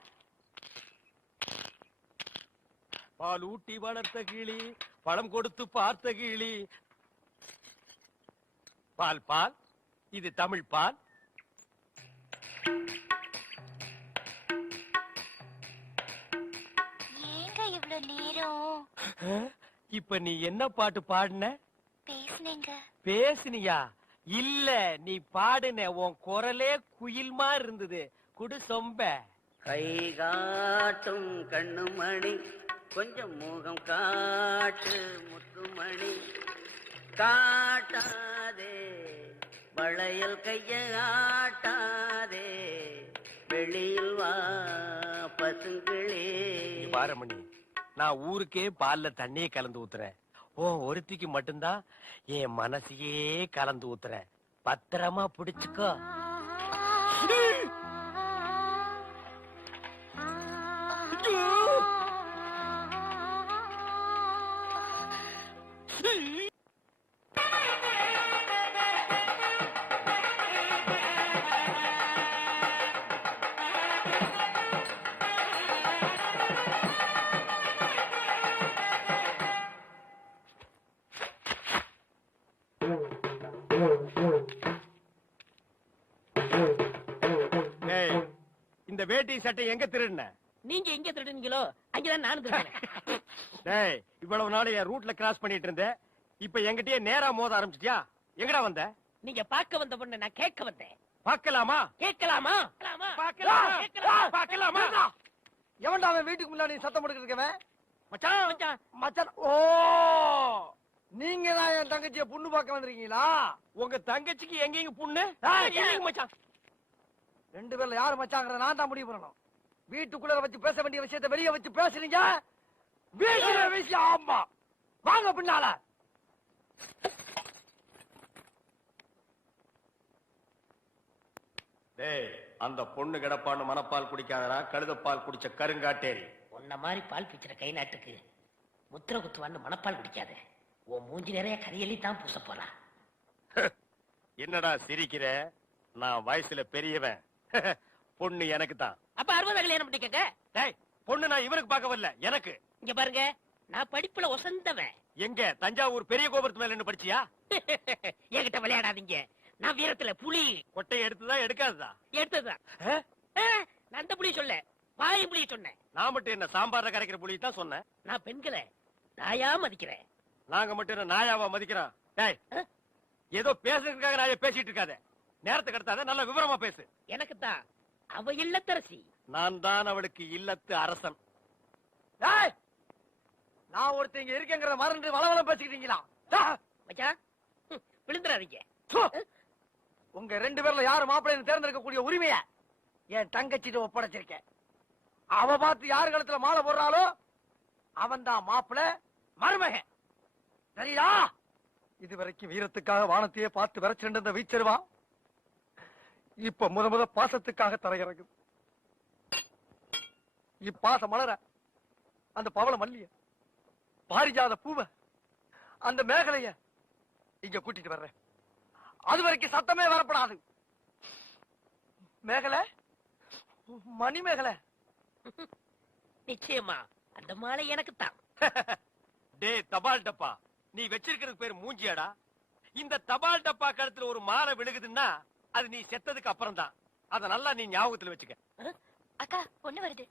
பால் ஊட்டி வளர்த்த கிளி, பழம் கொடுத்து பார்த்த கிளி. பால் பால், இது தமிழ் பால். ஏங்க இவ்ளோ நேரம்? இப்ப நீ என்ன பாட்டு பாடுன? பேசுனீங்க. பேசுனியா? இல்ல, நீ பாடுன. உன் குரலே குயில் மாதிரி இருந்தது. குடு சொம்ப. கை காட்டும் கண்ணுமணி, கொஞ்சம் முகம் காட்டு முத்துமணி, காட்டாதே வளையல் கைய ஆட்டாதே, வெளியில் வா பசுங்களே. பாரமணி, நான் ஊருக்கே பால்ல தண்ணியே கலந்து ஊத்துறேன். ஒருத்திக்கு மட்டும்தான் என் மனசையே கலந்து ஊத்துறேன். பத்திரமா பிடிச்சுக்கோ. வேட்டி சட்டை எங்க திருடுன? நீங்க எங்க திருடுனீங்களோ அங்கதான் நானும் திருடுனேன். டேய், இவ்வளவு நாள் என் ரூட்ல கிராஸ் பண்ணிட்டு இருந்தேன். இப்ப என்கிட்டயே நேரா மோத ஆரம்பிச்சிட்டியா? எங்கடா வந்த? நீங்க பார்க்க வந்த பொண்ணு நான் கேட்க வந்தேன். பார்க்கலாமா? கேட்கலாமா? பார்க்கலாமா? எவன்டா அவன் வீட்டுக்கு முன்னாடி சத்தம் போட்டுக்கிட்டு இருக்கவன்? மச்சான், மச்சான். ஓ, நீங்க தான் என் தங்கச்சிய பொண்ணு பார்க்க வந்திருக்கீங்களா? உங்க தங்கச்சிக்கு எங்கேயும் புண்ணு? ஏய், மச்சான், ரெண்டு பேர்ல யாரு மச்சாங்கிறத நான் தான் முடிவு பண்ணணும். வீட்டுக்குள்ள வச்சு பேச வேண்டிய விஷயத்தை வெளியே வச்சு பேசுறீங்க. வீட்டுல விஷயம். ஆமா, வாங்க பின்னால. டேய், அந்த பொண்ணு கிடப்பான்னு மனப்பால் குடிக்காதடா, கழுதப்பால் குடிச்ச கருங்காட்டேரி. உன்ன மாதிரி பால் பிச்சுற கை நாட்டுக்கு முத்திர குத்துவான்னு மனப்பால் குடிக்காத. உன் மூஞ்சி நிறைய கரியலி தான் பூச போறான். என்னடா சிரிக்கிற? நான் வயசுல பெரியவன். பொண்ணு எனக்கு தான். அப்ப 60 கல்யாணம் பண்ணிக்கங்க. டேய், பொண்ணு நான் இவனுக்கு பார்க்க வரல, எனக்கு. இங்க பாருங்க, நான் படிப்புல ஒசந்தவன். எங்க தஞ்சாவூர் பெரிய கோபுரத்து மேல நின்னு படிச்சியா? என்கிட்ட விளையாடாதீங்க. நான் வீரத்துல புலி. கொட்டையை எடுத்துதான் எடுக்காததா? எடுத்ததுதான். நான் அந்த புலி சொல்ல, பாய் புலி சொன்னேன். நான் மட்டும் என்ன சாம்பார்ல கரைக்கிற புலி தான் சொன்னேன். நான் பெண்களை தாயா மதிக்கிறேன். நாங்க மட்டும் என்ன நாயாவா மதிக்கிறோம்? டேய், ஏதோ பேசுறதுக்காக நாய பேசிட்டு இருக்காத. நேரத்தை கடத்தாத, நல்ல விவரமா பேசு. எனக்கு தான் அவ இல்லத்தரசி. நான் தான் அவளுக்கு இல்லத்து அரசன். ஏய், நான் ஒருத்தங்க இருக்கேங்கிறத மறந்து வளவளம் பேசிக்கிட்டீங்களா? மச்சான், விழுந்துறாதீங்க. உங்க ரெண்டு பேர்ல யாரு மாப்பிள்ளைன்னு தேர்ந்தெடுக்கக்கூடிய உரிமைய என் தங்கச்சிட்டு ஒப்படைச்சிருக்கேன். அவ பார்த்து யாரு கழுத்துல மாலை போடுறாளோ அவன் தான் மாப்பிள்ளை, மருமகன். சரியா? இதுவரைக்கும் வீரத்துக்காக வானத்தையே பார்த்து விரைச்சிருந்த இந்த வீச்சருவா இப்ப முத பாசத்துக்காக தரையிறங்குது. இப்பாசம் மலர அந்த பவள மல்லிய, பாரிஜாத பூவ, அந்த மேகலைய இங்க கூட்டிட்டு வர்றேன். அது வரைக்கும் சத்தமே வரப்படாது. மேகலை, மணி மேகலை. நிச்சயமா அந்த மாலை எனக்கு தான். டே தபால் டப்பா, நீ வச்சிருக்கிறது பேர் மூஞ்சியாடா? இந்த தபால் டப்பா கழுத்துல ஒரு மாலை விழுகுதுன்னா அது நீ செத்ததுக்கு அப்புறம் தான். அத நல்லா நீ ஞாபகத்துல வச்சுக்க. அக்கா, பொண்ணு வருது.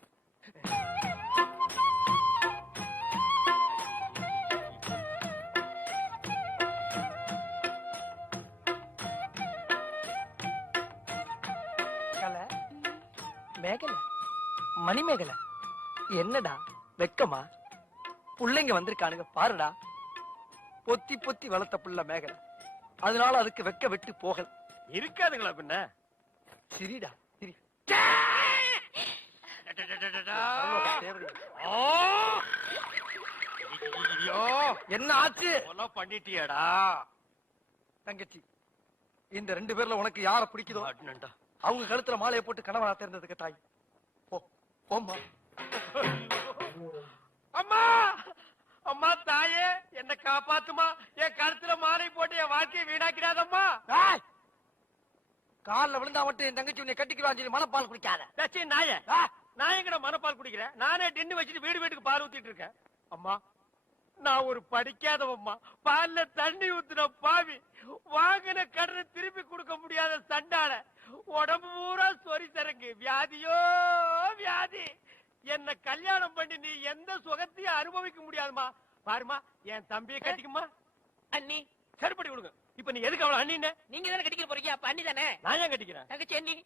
மேகலை, மணி மேகலை, என்னடா வெக்கமா? புள்ளைங்க வந்திருக்கானுங்க பாருடா. பொத்தி பொத்தி வளர்த்த புள்ள மேகலை, அதனால அதுக்கு வெக்க விட்டு போகல. இருக்காதுங்களா பின்ன? சிரிடா சிரி. என்ன ஆச்சு? பண்ணிட்டியாடா தங்கச்சி, இந்த ரெண்டு பேர்ல உனக்கு யார பிடிக்குதோ அவங்க கழுத்துல மாலையை போட்டு கணவனா தேர்ந்ததுக்கு தாய். போம்மா. அம்மா, அம்மா தாயே, என்ன காப்பாத்துமா. என் கழுத்துல மாலை போட்டு என் வாழ்க்கையை வீணாக்கிடாதம்மா. கால்ல விழுந்தா மட்டும் என் தங்கச்சி உன்னை கட்டிக்கிறான்னு சொல்லி மனப்பால் குடிக்காத. நாய நான் எங்கட மனப்பால் குடிக்கிறேன்? நானே டின்னு வச்சுட்டு வீடு வீட்டுக்கு பால் ஊத்திட்டு இருக்கேன். அம்மா, நான் ஒரு படிக்காதவம்மா. பால்ல தண்ணி ஊத்துன பாவி, வாங்கின கடனை திருப்பி கொடுக்க முடியாத சண்டால, உடம்பு பூரா சொறி சரங்கு, வியாதியோ வியாதி. என்ன கல்யாணம் பண்ணி நீ எந்த சுகத்தையும் அனுபவிக்க முடியாதுமா. பாருமா, என் தம்பியை கட்டிக்குமா. அண்ணி சரிப்படி கொடுங்க. இப்ப நீ எதுக்கு அவளை அண்ணின்னு? நீங்க தானே கட்டிக்க போறீங்க, அப்ப அண்ணி தானே. நான் ஏன் கட்டிக்கிறேன்? தங்கச்சி அண்ணி,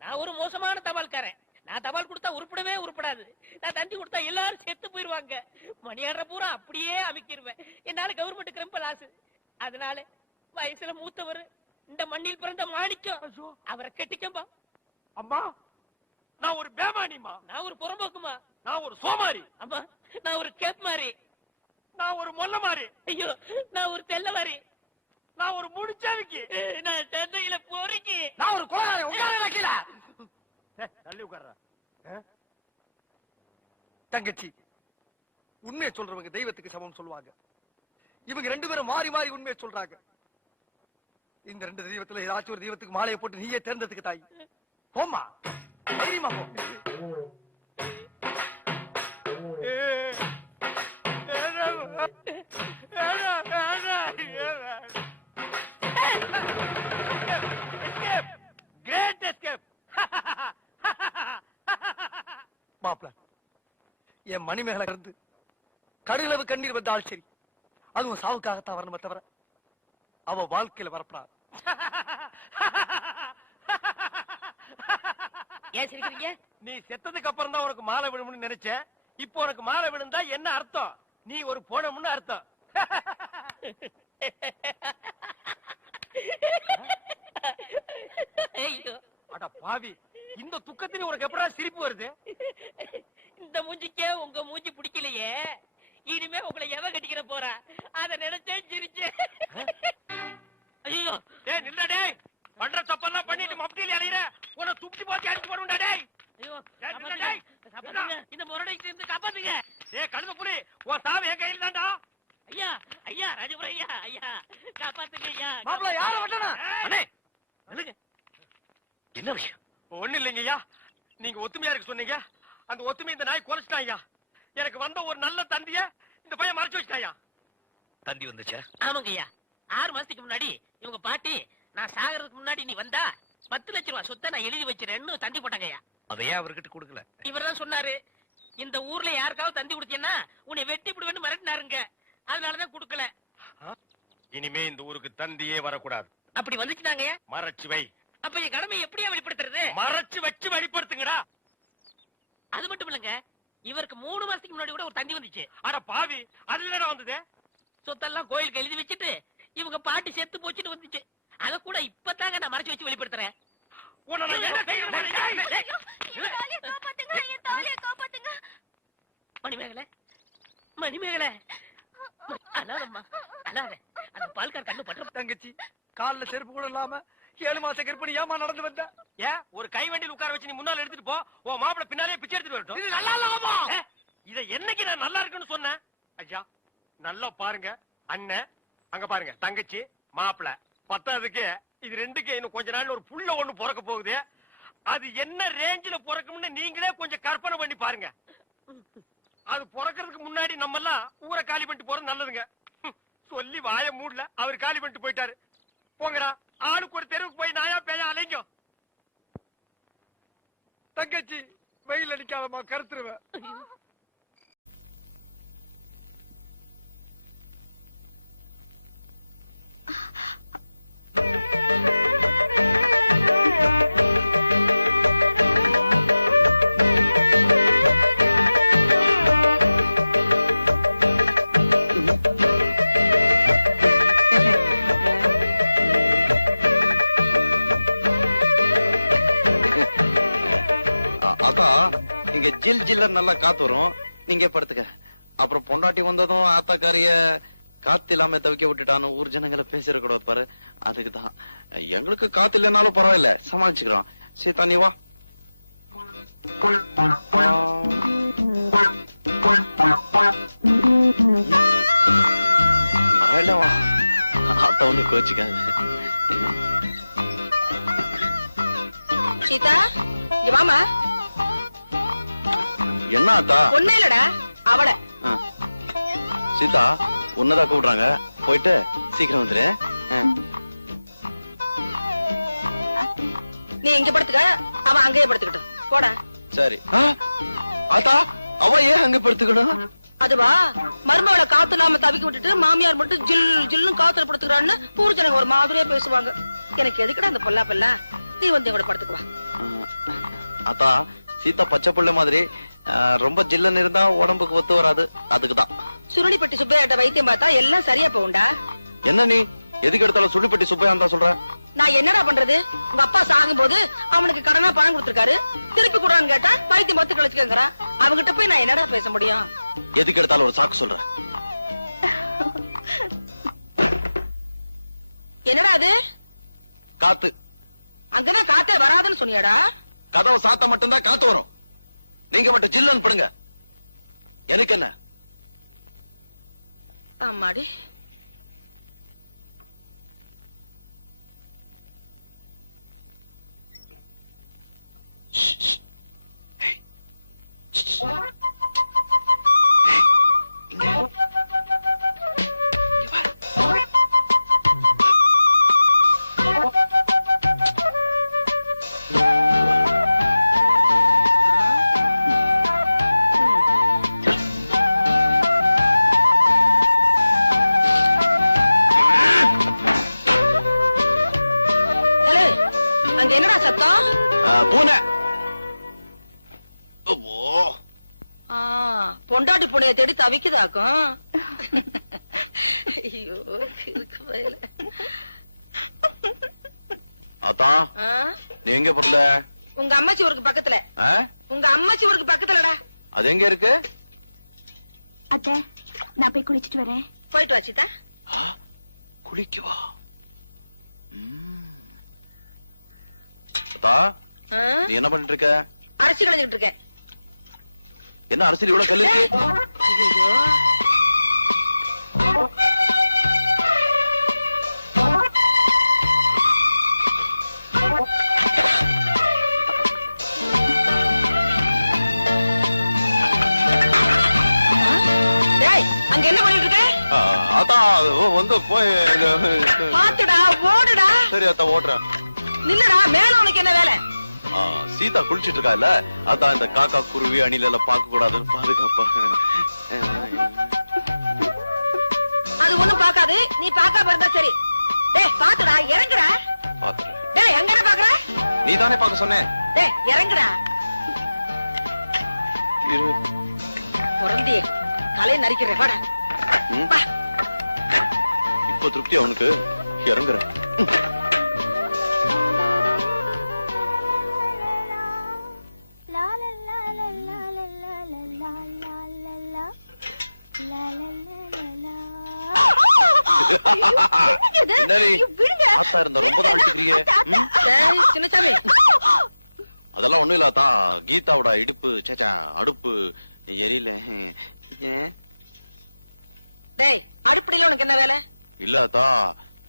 நான் ஒரு மோசமான தபால்காரன். நான் தபால் கொடுத்தா உருப்படவே உருப்படாது. நான் தந்தி கொடுத்தா எல்லாரும் செத்து போயிருவாங்க. மணியாடுற பூரா அப்படியே அமைக்கிருவேன். என்னால கவர்மெண்ட் கிரம்ப லாஸ். அதனால வயசுல மூத்தவர், இந்த மண்ணில் பிறந்த மாணிக்கம், அவரை கட்டிக்கம்பா. அம்மா, நான் ஒரு பேமானிமா. நான் ஒரு புறம்போக்குமா. நான் ஒரு சோமாரி. அம்மா, நான் ஒரு கேப் மாறி. நான் ஒரு மொல்ல மாறி. ஐயோ, நான் ஒரு தெல்ல மாறி. நான் ஒரு முடிச்சாவிக்கு. நான் தந்தையில போறீங்க. நான் ஒரு கொலைகாரன். உட்கார கீழ தள்ளி உட்கார்ற. தங்கச்சி, உண்மையை சொல்றவங்க தெய்வத்துக்கு சமம் சொல்லுவாங்க. இவங்க ரெண்டு பேரும் மாறி மாறி உண்மையை சொல்றாங்க. இந்த ரெண்டு தெய்வத்துல ஏதாச்சும் ஒரு தெய்வத்துக்கு மாலையை போட்டு நீயே தேர்ந்ததுக்கு தாய். போம்மா, தைரியமா போ. Great escape. மணிமேகலை இருந்து கடுகளவு கண்ணீர் வந்தால் சரி, அதுவும் சாவுக்காகத்தான் வரணுமே தவிர அவ வாழ்க்கையில வரப்படாது. ஏன் சிரிக்கிறீங்க? நீ செத்ததுக்கு அப்புறம் தான் உனக்கு மாலை விழும்னு நினைச்சேன். இப்போ உனக்கு மாலை விழுந்தா என்ன அர்த்தம்? நீ ஒரு போனமுன்னு அர்த்தம். அட பாவி, இந்த துக்கத்திலே உனக்கு எப்படா சிரிப்பு வருது? இந்த மூஞ்சிக்கே உங்க மூஞ்சி பிடிக்கலையே, இனிமே உங்களை எவ கட்டிக்கிற போறா அத நினைச்சேன் சிரிச்சேன். ஐயோ டேய் நில்லுடா டேய், பண்ற தப்பெல்லாம் பண்ணிட்டு மப்டில அலையற, உன துப்பி போட்டு அடிச்சு போடுடா டேய். ஐயோ டேய் காப்பாத்துங்க, இந்த முரடைக்கு இருந்து காப்பாத்துங்க. டேய் கழுத புலி, உன் சாவு என் கையில தான்டா. ஐயா ஐயா ராஜபுரம் ஐயா ஐயா காப்பாத்துங்க ஐயா. மாப்பிள்ள யார வட்டனா? அண்ணே நில்லுங்க. என்ன விஷயம்? ஒண்ணு இல்லைங்க ஐயா, நீங்க ஒத்துமையா இருக்க சொன்னீங்க. அந்த ஒத்துமை இந்த நாய் கொலைச்சிட்டான் ஐயா. எனக்கு வந்த ஒரு நல்ல தந்திய இந்த பையன் மறைச்சு வச்சிட்டாயா. தந்தி வந்துச்சா? ஆமாங்க ஐயா, 6 மாசத்துக்கு முன்னாடி இவங்க பாட்டி நான் சாகிறதுக்கு முன்னாடி நீ வந்தா 10 லட்சம் ரூபாய் சொத்தை நான் எழுதி வச்சிருக்கேன்னு தந்தி போட்டாங்க ஐயா. அதையே அவர்கிட்ட கொடுக்கல. இவர்தான் சொன்னாரு, இந்த ஊர்ல யாருக்காவது தந்தி கொடுத்தீங்கன்னா உன்னை வெட்டி விடுவேன்னு மிரட்டினாருங்க. அதனாலதான் கொடுக்கல. இனிமே இந்த ஊருக்கு தந்தியே வரக்கூடாது. அப்படி வந்துச்சுனாங்க மறைச்சு வை. அப்ப என் கடமையை எப்படியா வெளிப்படுத்துறது? மறைச்சு வச்சு வெளிப்படுத்துங்கடா. அது மட்டும் இல்லங்க, இவருக்கு 3 மாசத்துக்கு முன்னாடி கூட ஒரு தந்தி வந்துச்சு. அட பாவி, அதுல என்ன வந்தது? சொத்தெல்லாம் கோயிலுக்கு எழுதி வச்சுட்டு இவங்க பாட்டி செத்து போச்சுட்டு வந்துச்சு. அத கூட இப்பதாங்க நான் மறைச்சு வச்சு வெளிப்படுத்துறேன். உன்னை நான் என்ன செய்யணும்? மணிமேகலை மணிமேகலை அழாதம்மா அழாத. அந்த பால்கார் கண்ணு பற்ற. தங்கச்சி கால்ல செருப்பு கூட இல்லாம 7 மாச கர்ப்பிணி ஏமா நடந்து வந்த? ஏன் ஒரு கை வண்டியில் உட்கார வச்சு நீ முன்னால எடுத்துட்டு போ, உன் மாப்பிள பின்னாலே பிச்சை எடுத்துட்டு வரட்டும். இது நல்லா இல்லமா? இத என்னைக்கு நான் நல்லா இருக்குன்னு சொன்னேன்? ஐயா நல்லா பாருங்க, அண்ணன் அங்க பாருங்க, தங்கச்சி மாப்பிள, பத்தாவதுக்கு இது ரெண்டுக்கு இன்னும் கொஞ்ச நாள்ல ஒரு புள்ள ஒண்ணு பிறக்க போகுது. அது என்ன ரேஞ்சில பிறக்கும்னு நீங்களே கொஞ்சம் கற்பனை பண்ணி பாருங்க. அது பிறக்கிறதுக்கு முன்னாடி நம்ம எல்லாம் ஊரை காலி பண்ணிட்டு போறது நல்லதுங்க. சொல்லி வாய மூடல, அவர் காலி பண்ணிட்டு போயிட்டாரு. போங்கடா, ஆளுக்கு ஒரு தெருவுக்கு போய் நாயா பேயா அலைங்க. தங்கச்சி வெயில் அடிக்காதமா, கருத்துருவேன். அதான் இங்க ஜில் ஜில்ல நல்லா காத்து வரும், நீங்க படுத்துக்க. அப்புறம் பொண்டாட்டி வந்ததும் ஆத்தாக்காரிய காத்து இல்லாம தவிக்க விட்டுட்டான்னு ஊர் ஜனங்களை பேசிடக்கூடாது பாரு, அதுக்குதான். எங்களுக்கு காத்து இல்லைனாலும் பரவாயில்ல, சமாளிச்சுக்கிறோம். சீதா நீ வா. பரவாயில்ல வா, ஆத்தா ஒண்ணு கோச்சுக்காது. சீதா இங்க வாமா. என்ன ஆத்தா? ஒண்ணு இல்லடா, அவளை. சீதா உன்னதான் கூப்பிடுறாங்க, போயிட்டு சீக்கிரம் வந்துரு. நீ இங்க படுத்துக்க, அவன் அங்கேயே படுத்துக்கிட்டு போடா. சரி. ஆத்தா அவ ஏன் அங்க படுத்துக்கணும்? அதுவா, மருமகளை காத்து இல்லாம தவிக்க விட்டுட்டு மாமியார் மட்டும் ஜில் ஜில்லும் காத்துல படுத்துக்கிறான்னு ஊர் ஜனங்க ஒரு மாதிரியா பேசுவாங்க. எனக்கு எதுக்குடா அந்த பொல்லா பெல்லா? நீ வந்து கூட படுத்துக்குவா. ஆத்தா சீதா பச்சை புள்ள மாதிரி ரொம்ப ஜில்லன்னு இருந்தா உடம்புக்கு ஒத்து வராது, அதுக்குதான். சுருளிப்பட்டி சுப்பையாட்ட வைத்தியம் பார்த்தா எல்லாம் சரியா போகும்டா. என்ன நீ எதுக்கு எடுத்தாலும் சுருளிப்பட்டி சுப்பையா தான் சொல்ற? நான் என்னடா பண்றது? உங்க அப்பா சாகும் போது அவனுக்கு கடனா பணம் கொடுத்திருக்காரு, திருப்பி கூடான்னு கேட்டா வைத்தியம் பார்த்து கழிச்சுக்கங்கிறான். அவங்கிட்ட போய் நான் என்னடா பேச முடியும்? எதுக்கு எடுத்தாலும் ஒரு சாக்கு சொல்ற? என்னடா அது? காத்து. அங்கதான் காத்தே வராதுன்னு சொன்னியாடா? கதவை சாத்த மட்டும்தான் காத்து வரும், நீங்க மட்டும் ஜில்லுன்னு படுங்க. எனக்கு என்ன? ஆமாடி. பூனை. பொண்டாட்டி பூனைய தேடி தவிக்குதாக்கும். ஐயோ இருக்கு வயல. அத்தா நீ எங்க பொருள? உங்க அம்மாச்சி ஊருக்கு பக்கத்துல. உங்க அம்மாச்சி ஊருக்கு பக்கத்துலடா. அது எங்க இருக்கு? அத்தை நான் போய் குளிச்சிட்டு வரேன். போயிட்டு வா சீதா. குளிக்கவா? அத்தா நீ என்ன பண்ணிட்டு இருக்க? அரிசி களைஞ்சிட்டு இருக்கேன். என்ன அரசியல் இவ்வளவு கல்லு இருக்கு? ஐயோ அங்க என்ன பண்ணிட்டு இருக்க? அதான் வந்து போய் பாத்துடா ஓடுடா. சரி அத்தா ஓடுறேன். நில்லுடா மேல உனக்கு என்ன வேலை? சீதா குளிச்சிட்டு இருக்கா இல்ல, அதான் இந்த காக்கா குருவி அணில எல்லாம் பார்க்க கூடாதுன்னு பாதுகாப்பா. அது ஒண்ணும் பாக்காது, நீ பாக்காம இருந்தா சரி. டேய் பாத்துடா இறங்குடா. பாத்துறேன். டேய் எங்கடா பாக்குற? நீ தானே பார்க்க சொன்னே. டேய் இறங்குடா. இரு. பொறந்தியே தலையை நரிக்கிறேன் வாடா. இப்ப திருப்தி அவனுக்கு இறங்குற. அதெல்லாம் ஒண்ணும் இல்லாதா, கீதாவோட இடுப்பு சேச்சா அடுப்பு எரியல. டேய் அடுப்படியில உனக்கு என்ன வேலை? இல்லாதா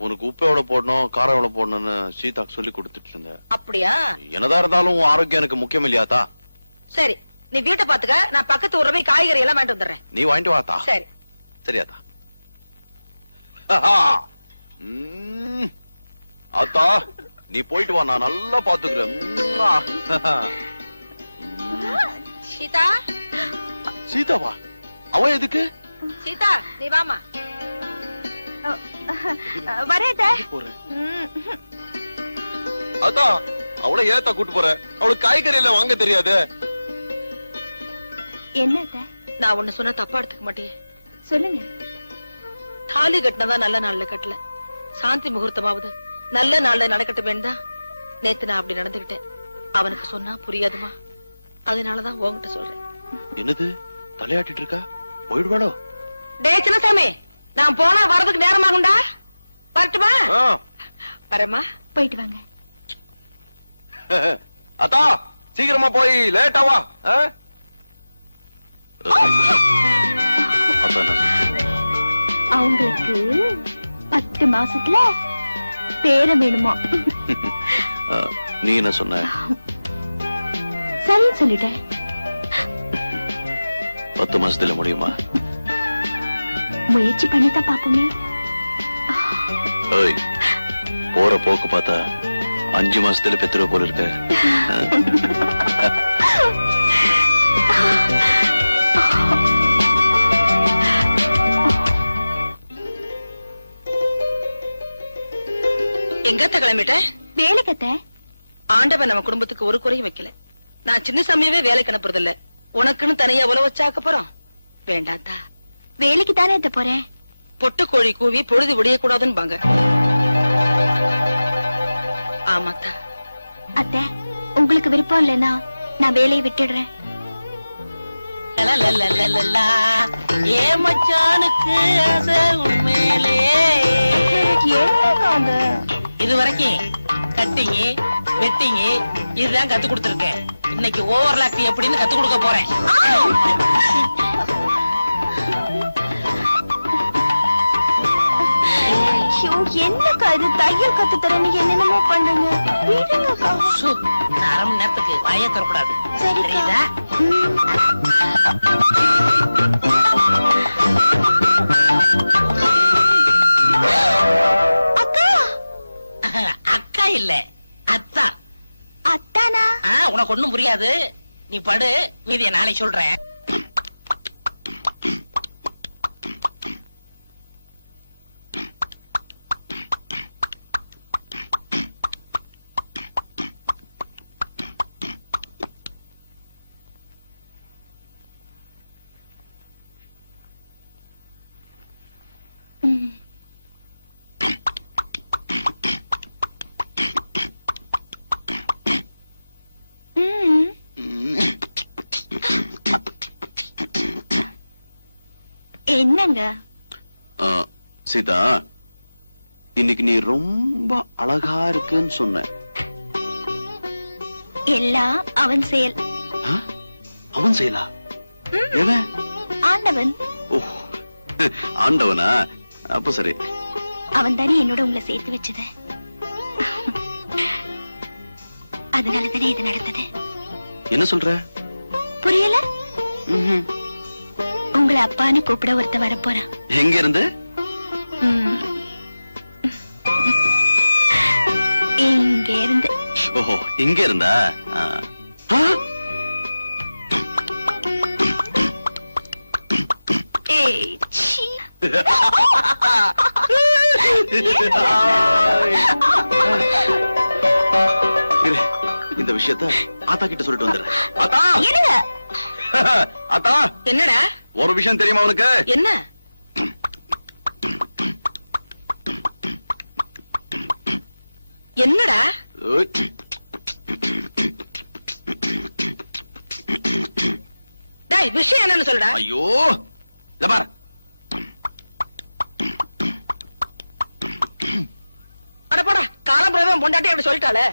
உனக்கு உப்பு எவ்வளவு போடணும் காரம் எவ்வளவு போடணும்னு சீதாக்கு சொல்லி கொடுத்துட்டு இருந்தேன். அப்படியா? என்னதான் இருந்தாலும் ஆரோக்கியம் எனக்கு முக்கியம் இல்லையாத்தா? சரி நீ வீட்டை பாத்துக்க, நான் பக்கத்து ஊர்ல போய் காய்கறி எல்லாம் வாங்கிட்டு வந்துடுறேன். நீ வாங்கிட்டு வாத்தா. சரி சரியாத்தா. அத்தா நீ போயிட்டு வா, நான் நல்லா பாத்துக்கிறேன். சீதா. சீதாவா? அவன் எதுக்கு? சீதா நீ வாமா. வரேன். அத்தா அவளை ஏத்தா கூட்டு போற? அவளுக்கு காய்கறி எல்லாம் வாங்க தெரியாது. என்ன? நான் ஒண்ணு சொன்ன தப்பா எடுத்துக்க மாட்டேன். சொல்லுங்க. தாலி கட்டினதா நல்ல நாள்ல கட்டல, சாந்தி முகூர்த்தமாவது நல்ல நாள்ல நடக்கட்டும் தான் நேத்து நான் அப்படி நடந்துகிட்டேன். அவனுக்கு சொன்னா புரியாதுமா, அதனாலதான் உன்கிட்ட சொல்றேன். என்னது தலையாட்டிட்டு இருக்கா? போயிடுவாளோ? டே சின்னசாமி, நான் போனா வரதுக்கு நேரமாகும்டா. வரட்டுமா? வரமா. போயிட்டு வாங்க. அத்தா சீக்கிரமா போய் லேட்டாவா. அவங்களுக்கு 10 மாசத்துல பேரம் வேணுமா? நீ என்ன சொன்ன? சரி சொல்லிட்டேன். 10 மாசத்துல முடியுமா? முயற்சி பண்ணித்தான் பாப்போமே. போற போக்கு பார்த்தா 5 மாசத்துல பெத்துற போல இருக்க. எங்கத்த கிளம்பிட்ட? வேலைக்கத்த. ஆண்டவன் நம்ம குடும்பத்துக்கு ஒரு குறையும் வைக்கல. நான் சின்ன சமயவே வேலைக்கு அனுப்புறது இல்ல. உனக்குன்னு தனியா உழவு வச்சாக்க போறோம். வேண்டாத்தா. வேலைக்கு தானே எத்த போறேன். பொட்டு கோழி கூவி பொழுது விடிய கூடாதுன்னு. ஆமாத்தா. அத்தை உங்களுக்கு விருப்பம் இல்லைன்னா நான் வேலையை விட்டுடுறேன். ஏ மச்சானுக்கு ஆசை உண்மையிலே. இது வரைக்கும் கட்டிங் வெட்டிங் இதுதான் கத்து கொடுத்துருக்கேன். இன்னைக்கு ஓவர்லாக் எப்படின்னு கத்து கொடுக்க போறேன். என்னக்கா இது தையல் கத்து தரேன்னு என்னென்னமோ பண்றீங்க. விடுங்கக்கா. 1/2 மணி நேரத்துக்கு வாயே தரக்கூடாது. சரிதா? அக்கா. அக்கா இல்ல அத்தா. அத்தானா? உனக்கு ஒண்ணும் புரியாது. நீ படு, மீதிய நாளைக்கு சொல்றேன். என்னங்க சீதா, இன்னைக்கு நீ ரொம்ப அழகா இருக்குன்னு சொன்ன. எல்லாம் அவன் செயல். அவன் செயலா? எவன்? ஆண்டவன். ஓ, ஆண்டவனா? அப்ப சரி. அவன் தானே என்னோட உங்களை சேர்த்து வச்சது. அதனால தானே இது நடந்தது. என்ன சொல்ற? புரியல? உங்களை அப்பான்னு கூப்பிட ஒருத்த வரப்போறான். எங்க இருந்து? இங்க இருந்து. ஓஹோ, இங்க இருந்தா? இந்த விஷயத்த ஆத்தா கிட்ட சொல்லிட்டு வந்துடுறேன். ஆத்தா! ஆத்தா! என்னடா? ஒரு விஷயம் தெரியுமா உனக்கு? என்ன? என்னடா? டேய், விஷயம் என்னன்னு சொல்லுடா. ஐயோ, இத பாரு. அட போடா, காலம்புறவன் பொண்டாட்டி அப்படி சொல்லிட்டாளே.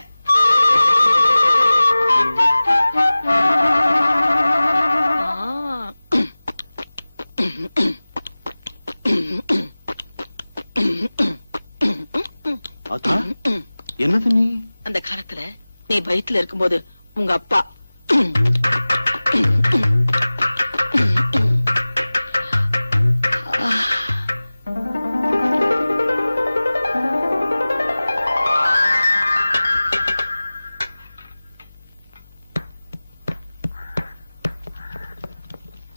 ஆத்தா, என்னது நீ? அந்த காலத்துல நீ வயித்துல இருக்கும்போது உங்க அப்பா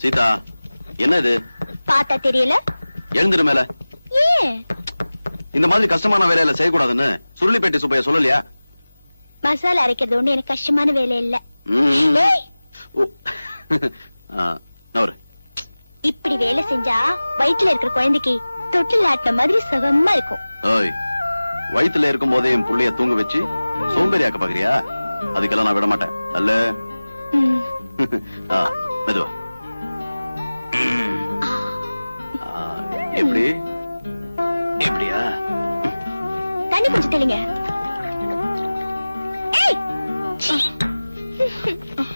சீதா, என்ன இது? பார்த்தா தெரியல. எழுந்துரு மேல. ஏன் இந்த மாதிரி கஷ்டமான வேலையில செய்யக்கூடாதுன்னு சுருளிப்பேட்டை சுப்பைய சொல்லலையா? மசாலா அரைக்கிறது ஒண்ணு எனக்கு கஷ்டமான வேலை இல்ல. இப்படி வேலை செஞ்சா வயிற்றுல இருக்கிற குழந்தைக்கு தொட்டில் ஆட்டின மாதிரி சுகமா இருக்கும். வயிற்றுல இருக்கும் போதே என் புள்ளைய தூங்க வச்சு சோம்பேறியாக்க பாக்குறியா? அதுக்கெல்லாம் நான் விட மாட்டேன். அல்ல மெதுவா. எப்படி? எப்படியா? தண்ணி கொஞ்சம் தெளிங்க.